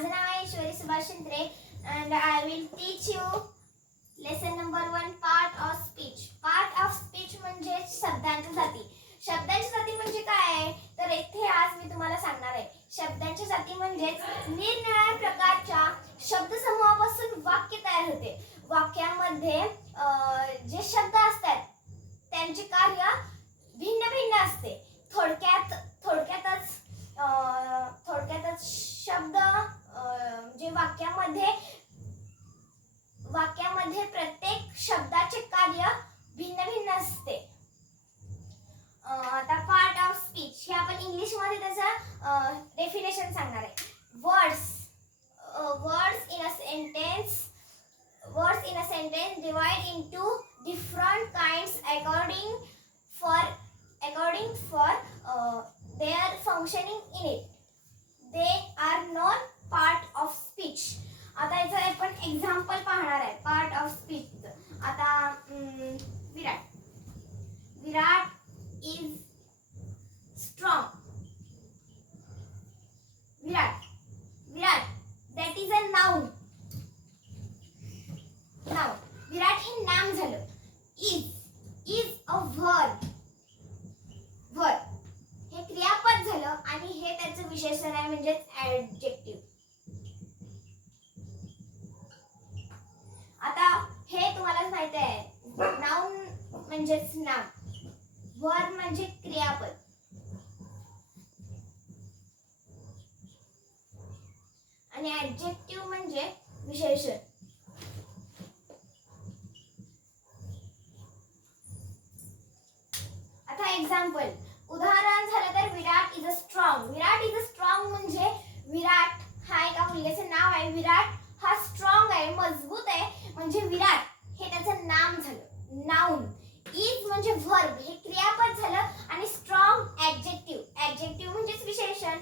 माझं नाव आहे ईश्वरी Subhash Shintre and I will teach you lesson number 1 part of speech. Part of speech म्हणजे शब्दांच्या जाती. शब्दांच्या जाती म्हणजे काय आहे तर इथे आज मी तुम्हाला सांगणार आहे. शब्दांच्या जाती म्हणजे निरनिराळ्या प्रकारच्या शब्दसमूहापासून वाक्य तयार होते. वाक्यामध्ये जे शब्द असतात त्यांचे कार्य भिन्न भिन्न असते. थोडक्यातच शब्द जे वाक्यामध्ये प्रत्येक शब्दाचे कार्य भिन्न भिन्न असते. आता पार्ट ऑफ स्पीच हे आपण इंग्लिश मध्ये त्याचं डेफिनेशन सांगणार आहे. Words in a sentence divide into different kinds according for their functioning in it. They are not part of speech. आता याचं आपण एक्झाम्पल पाहणार आहे पार्ट ऑफ स्पीच. आता Virat is strong. Virat that is a noun. Virat हे नाम झालं. इज अ वर्ब हे क्रियापद झालं आणि हे त्याचं विशेषण आहे म्हणजे ऍडजेक्टिव्ह. आता हे तुम्हालाच माहिती आहे नाउन म्हणजेच नाम, वर्ब म्हणजे क्रियापद आणि ऍडजेक्टिव्ह म्हणजे विशेषण. आता एक्झाम्पल उदाहरण झालं तर Virat is a strong. Virat is a strong म्हणजे विराट हा एका मुलग्याचं नाव आहे. विराट हा स्ट्रॉंग आहे, मजबूत आहे म्हणजे विराट हे त्याचं नाम झालं, नाउन. इज म्हणजे वर्ब हे क्रियापद झालं आणि स्ट्रॉंग ऍडजेक्टिव्ह म्हणजेच विशेषण.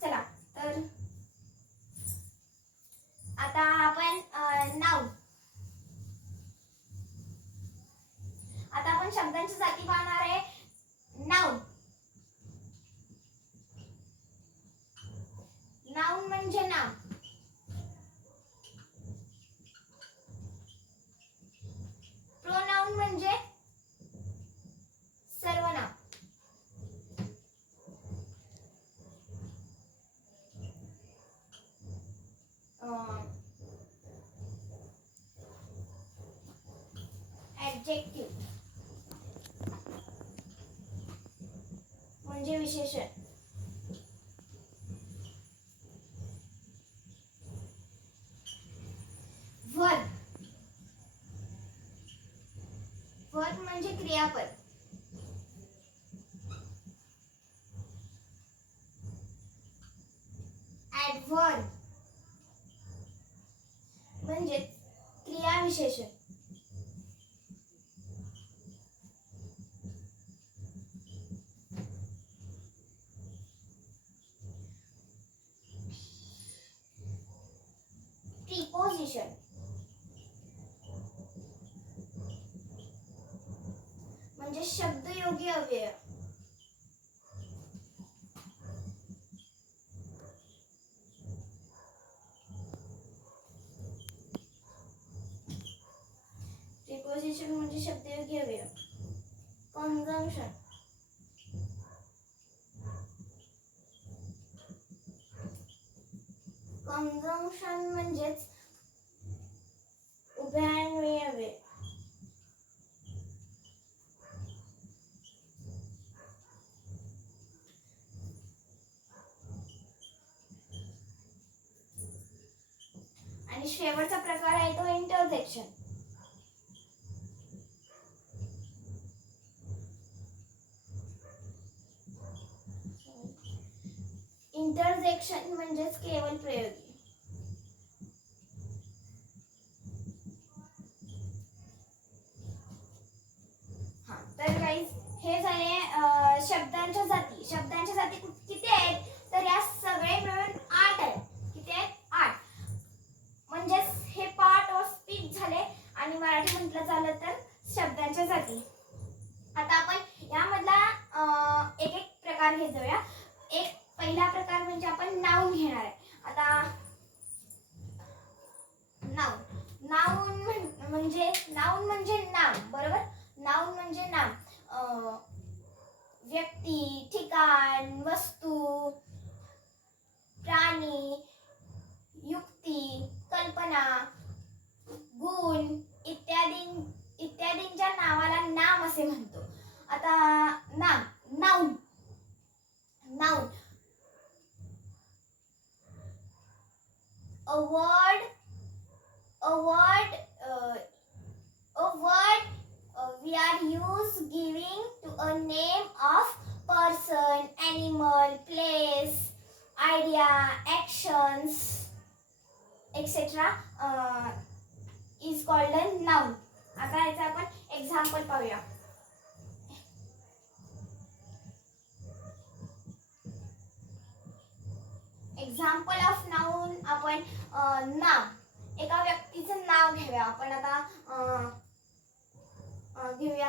चला तर आता आपण नाउन. आता आपण शब्दांची जाती पाहणार आहे. नाउन म्हणजे नाम. प्रोनाउन म्हणजे सर्वनाम. ऍडजेक्टिव्ह म्हणजे विशेषण. वर्ब म्हणजे क्रियापद. ऍडवर्ब म्हणजे क्रियाविशेषण. प्रीपोजिशन म्हणजे शब्दयोगी अव्यय. प्रीपोजिशन म्हणजे शब्दयोगी अव्यय. कंजंक्शन म्हणजेच उभयन्वयी अव्यय. आणि शेवटचा प्रकार आहे तो इंटरजेक्शन. इंटरजेक्शन म्हणजेच केवळ प्रयोगी. तर गाईज हे झाले शब्दांच्या जाती. शब्दांच्या जाती किती आहेत तर या सगळे मिळून 8 आहेत. किती आहेत? 8. म्हणजेच हे पार्ट ऑफ स्पीच झाले आणि मराठी म्हटलं झालं तर शब्दांच्या जाती. आता आपण यामधला एक प्रकार घेऊया. एक पहिला प्रकार म्हणजे आपण नाउन घेणार आहे. आता a word we are used giving to a name of person, animal, place, idea, actions, etc. is called a noun. आता याचं आपण एक्झाम्पल पाहूया. एक्झाम्पल ऑफ नाउन आपण नाव, एका व्यक्तीचं नाव घेऊया. आपण आता घेऊया.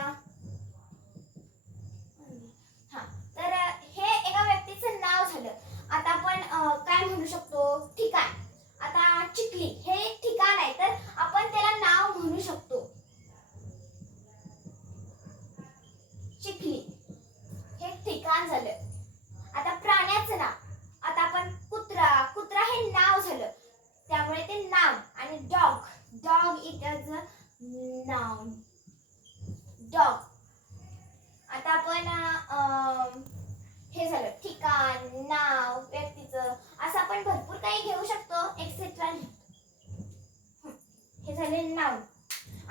हा, तर हे एका व्यक्तीचं नाव झालं. आता आपण काय म्हणू शकतो? ठिकाण. आता चिखली हे एक ठिकाण आहे, तर आपण त्याला नाव म्हणू शकतो. चिखली हे ठिकाण झालं. आता प्राण्याचं नाव. आता आपण कुत्रा, कुत्रा हे नाव झालं, त्यामुळे ते नाव. आणि dog it is a noun. Dog. आता आपण हे झालं ठिकाण, नाव, व्यक्तीचं, असं आपण भरपूर काही घेऊ शकतो एक्सेट्रा. हे झाले नाउन.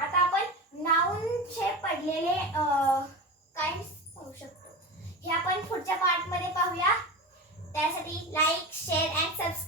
आता आपण नाउनचे पडलेले काइंड्स पाहू शकतो. हे आपण पुढच्या पार्ट मध्ये पाहूया. त्यासाठी लाईक, शेअर अँड सबस्क्राईब